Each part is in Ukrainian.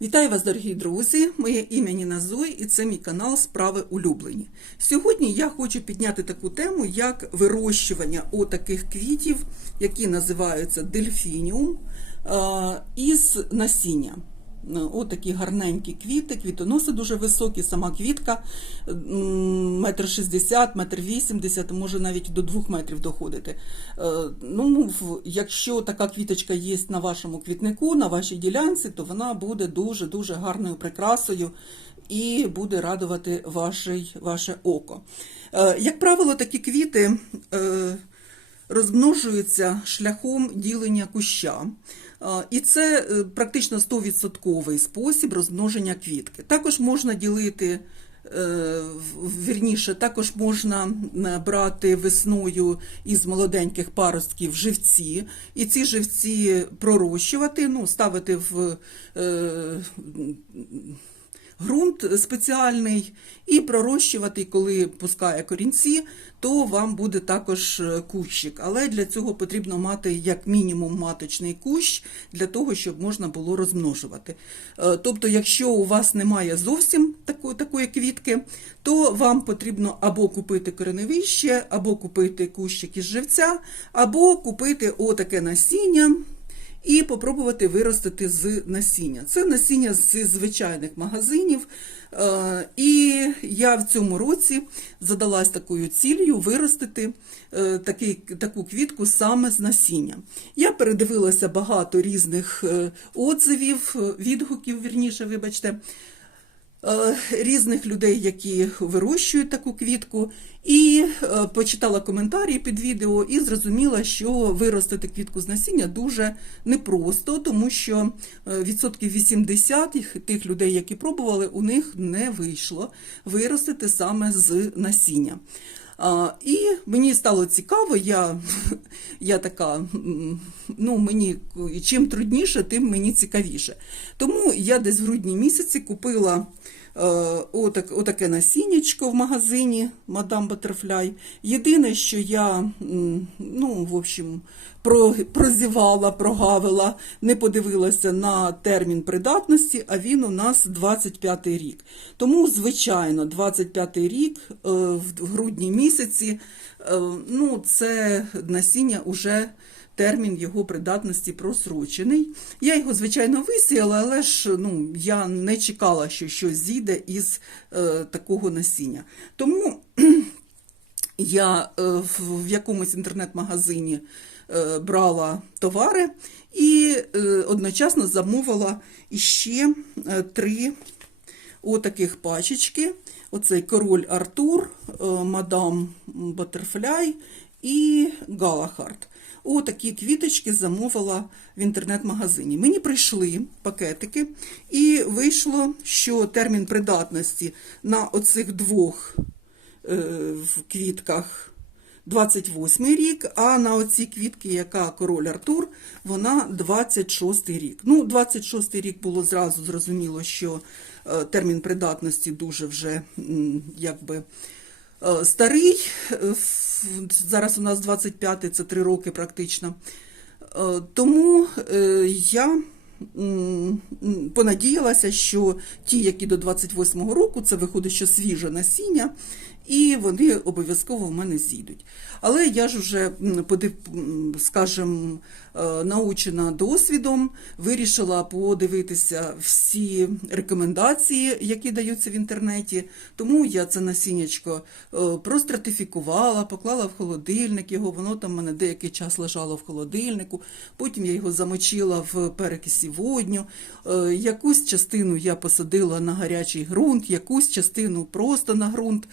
Вітаю вас, дорогі друзі! Моє ім'я Ніна Зой і це мій канал Справи улюблені. Сьогодні я хочу підняти таку тему, як вирощування отаких квітів, які називаються дельфініум, із насіння. Е, Отакі гарненькі квіти, квітоноси дуже високі, сама квітка метр шістдесят, метр вісімдесят, може навіть до двох метрів доходити. Е, Ну, якщо така квіточка є на вашому квітнику, на вашій ділянці, то вона буде дуже-дуже гарною прикрасою і буде радувати вашій- ваше око. Е, Як правило, такі квіти розмножуються шляхом ділення куща. І це е, практично 100% спосіб розмноження квітки. Також можна ділити, е, вірніше, також можна брати весною із молоденьких паростків живці, і ці живці пророщувати, ну, ставити в е, ґрунт спеціальний і пророщувати, коли пускає корінці, то вам буде також е, кущик. Але для цього потрібно мати як мінімум маточний кущ для того, щоб можна було розмножувати. Е, Тобто, якщо у вас немає зовсім такої, такої квітки, то вам потрібно або купити кореневище, або купити кущик із живця, або купити отаке насіння і попробувати виростити з насіння. Це насіння з звичайних магазинів. Е, І я в цьому році задалась такою ціллю виростити е, такий, таку квітку саме з насіння. Я передивилася багато різних е, отзивів, відгуків, вірніше, вибачте. Е, Різних людей, які вирощують таку квітку, і е, почитала коментарі під відео і зрозуміла, що виростити квітку з насіння дуже непросто, тому що е, відсотків 80 їх- тих людей, які пробували, у них не вийшло виростити саме з насіння. А, і мені стало цікаво, я, я така, ну мені чим трудніше, тим мені цікавіше. Тому я десь в грудні місяці купила отаке насіннячко в магазині Мадам Батерфляй. Єдине, що я ну, в общем, прозівала, прогавила, не подивилася на термін придатності, а він у нас 25 рік. Тому, звичайно, 25 рік е, в грудні місяці, е, ну, це насіння уже термін його придатності просрочений. Я його, звичайно, висіяла, але ж ну, я не чекала, що щось зійде із е, такого насіння. Тому я е, в, якомусь інтернет-магазині е, брала товари і е, одночасно замовила іще е, три отаких пачечки. Оцей король Артур, е, мадам Батерфляй і Галахард. Отакі квіточки замовила в інтернет-магазині. Мені прийшли пакетики, і вийшло, що термін придатності на оцих двох е, в квітках 28 рік, а на оці квітки, яка король Артур, вона 26 рік. Ну, 26 рік було зразу зрозуміло, що е, термін придатності дуже вже якби старий. Е, Зараз у нас 25, це 3 роки практично. Е, Тому е, я понадіялася, що ті, які до 28-го року, це виходить, що свіже насіння, і вони обов'язково в мене зійдуть. Але я ж вже, скажем, е, научена досвідом, вирішила подивитися всі рекомендації, які даються в інтернеті. Тому я це насіннячко е, простратифікувала, поклала в холодильник його, воно там в мене деякий час лежало в холодильнику. Потім я його замочила в перекисі водню. Е, Якусь частину я посадила на гарячий ґрунт, якусь частину просто на ґрунт.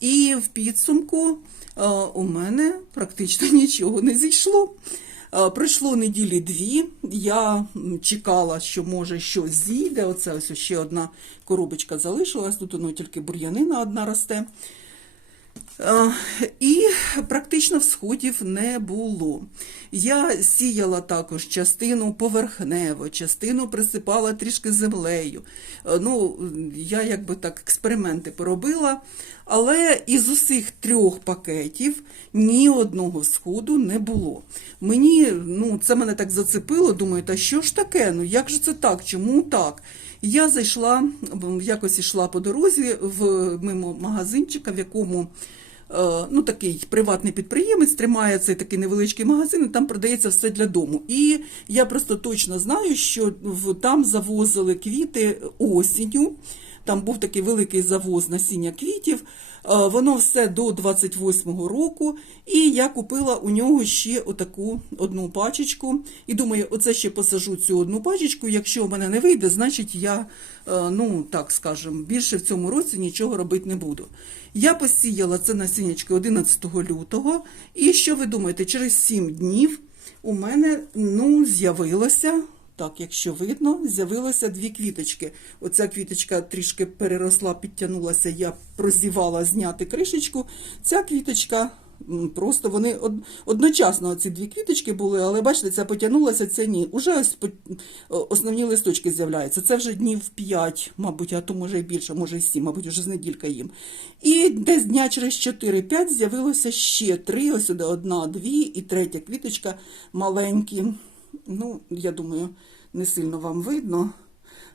І в підсумку е, у мене практично нічого не зійшло. Е, Пройшло неділі дві. Я чекала, що може щось зійде. Оце ось ще одна коробочка залишилась. Тут воно тільки бур'янина одна росте. Е, І практично всходів не було. Я сіяла також частину поверхнево, частину присипала трішки землею. Е, Ну, я якби так експерименти поробила, але із усіх трьох пакетів ні одного всходу не було. Мені, ну, це мене так зацепило, думаю, та що ж таке? Ну як же це так? Чому так? Я зайшла, якось йшла по дорозі в мимо магазинчика, в якому ну, такий приватний підприємець тримає цей такий невеличкий магазин, і там продається все для дому. І я просто точно знаю, що там завозили квіти осінню. Там був такий великий завоз насіння квітів. Е, Воно все до 28-го року. І я купила у нього ще отаку одну пачечку. І думаю, оце ще посажу цю одну пачечку. Якщо в мене не вийде, значить я, е, ну так скажем, більше в цьому році нічого робити не буду. Я посіяла це насіннячко 11 лютого. І що ви думаєте, через 7 днів у мене ну, з'явилося. Так, якщо видно, з'явилося дві квіточки. Оця квіточка трішки переросла, підтягнулася, я прозівала зняти кришечку. Ця квіточка просто вони од- одночасно ці дві квіточки були, але бачите, ця потягнулася, ця ні. Уже основні листочки з'являються. Це вже днів 5, мабуть, а то може і більше, може і 7, мабуть, вже з неділька їм. І десь дня через 4-5 з'явилося ще три, ось одна, дві, і третя квіточка маленькі. Ну, я думаю, не сильно вам видно.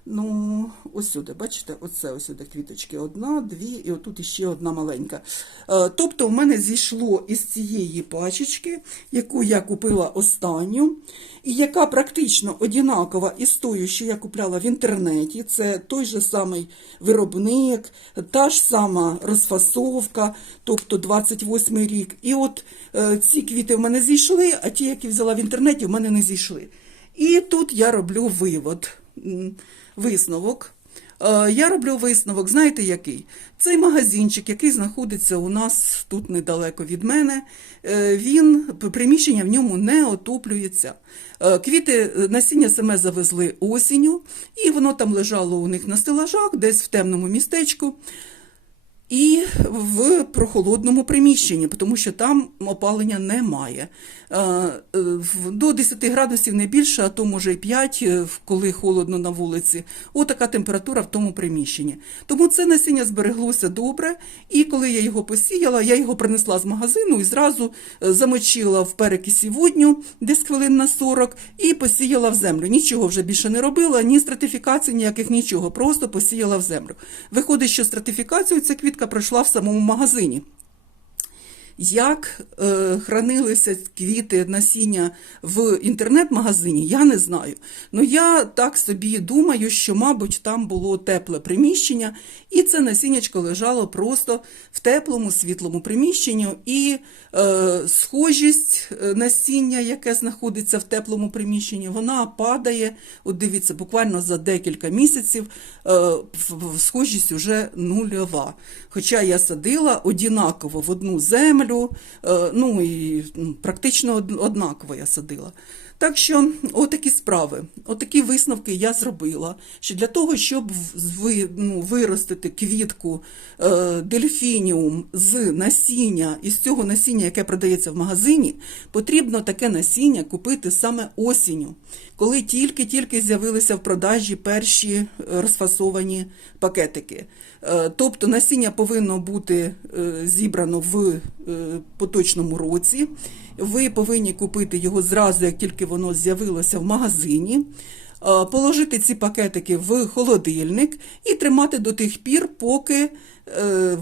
Ну, ось сюди, бачите, оце ось сюди квіточки. Одна, дві, і отут іще одна маленька. Е, Тобто, в мене зійшло із цієї пачечки, яку я купила останню, і яка практично одинакова із тою, що я купляла в інтернеті. Це той же самий виробник, та ж сама розфасовка, тобто 28 рік. І от е, ці квіти в мене зійшли, а ті, які взяла в інтернеті, в мене не зійшли. І тут я роблю вивод, висновок. Е, Я роблю висновок, знаєте який? Цей магазинчик, який знаходиться у нас тут недалеко від мене, е, він приміщення в ньому не отоплюється. Е, Квіти насіння саме завезли осінню, і воно там лежало у них на стелажах, десь в темному містечку. І в прохолодному приміщенні, тому що там опалення немає. Е, е, До 10 градусів не більше, а то може і 5, е, коли холодно на вулиці. Отака температура в тому приміщенні. Тому це насіння збереглося добре. І коли я його посіяла, я його принесла з магазину і зразу замочила в перекисі водню десь хвилин на 40 і посіяла в землю. Нічого вже більше не робила, ні стратифікації, ніяких нічого, просто посіяла в землю. Виходить, що стратифікацію ця квітка пройшла в самому магазині. Як е, хранилися квіти насіння в інтернет-магазині, я не знаю. Ну я так собі думаю, що, мабуть, там було тепле приміщення, і це насіннячко лежало просто в теплому, світлому приміщенні, і е, схожість е, насіння, яке знаходиться в теплому приміщенні, вона падає. От дивіться, буквально за декілька місяців е, схожість уже нульова. Хоча я садила однаково в одну землю, е, ну і практично однаково я садила. Так що, отакі справи, отакі висновки я зробила. Що для того, щоб ви, ну, виростити квітку е, дельфініум з насіння, із цього насіння, яке продається в магазині, потрібно таке насіння купити саме осінню, коли тільки-тільки з'явилися в продажі перші е, розфасовані пакетики. Е, Тобто насіння повинно бути е, зібрано в поточному році. Ви повинні купити його зразу, як тільки воно з'явилося в магазині. Положити ці пакетики в холодильник і тримати до тих пір, поки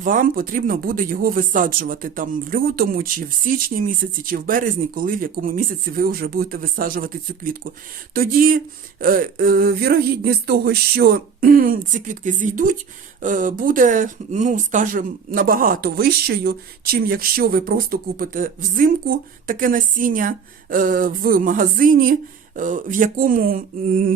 вам потрібно буде його висаджувати там в лютому, чи в січні місяці, чи в березні, коли в якому місяці ви вже будете висаджувати цю квітку. Тоді е, е, вірогідність того, що ці квітки зійдуть, е, буде, ну скажімо, набагато вищою, чим якщо ви просто купите взимку таке насіння е, в магазині. Е, В якому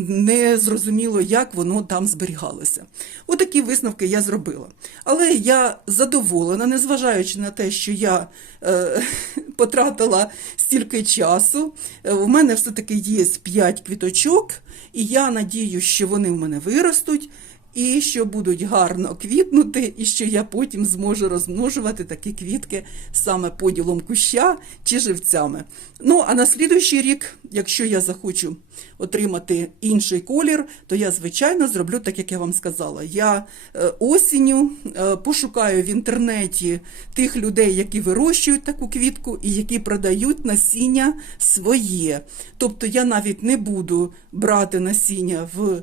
не зрозуміло, як воно там зберігалося. Отакі висновки я зробила. Але я задоволена, незважаючи на те, що я е, потратила стільки часу. Е, У мене все-таки є 5 квіточок, і я надію, що вони в мене виростуть. І що будуть гарно квітнути, і що я потім зможу розмножувати такі квітки саме поділом куща чи живцями. Ну, а на слідуючий рік, якщо я захочу отримати інший колір, то я, звичайно, зроблю так, як я вам сказала. Я е, осінню е, пошукаю в інтернеті тих людей, які вирощують таку квітку і які продають насіння своє. Тобто я навіть не буду брати насіння в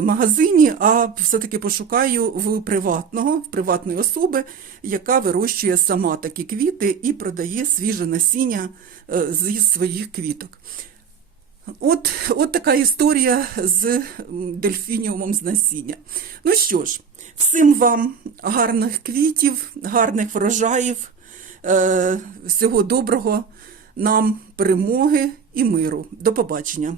магазині, а все-таки пошукаю в приватного, в приватної особи, яка вирощує сама такі квіти і продає свіже насіння е, зі своїх квіток. От, от така історія з дельфініумом з насіння. Ну що ж, всім вам гарних квітів, гарних врожаїв, е, всього доброго, нам перемоги і миру. До побачення.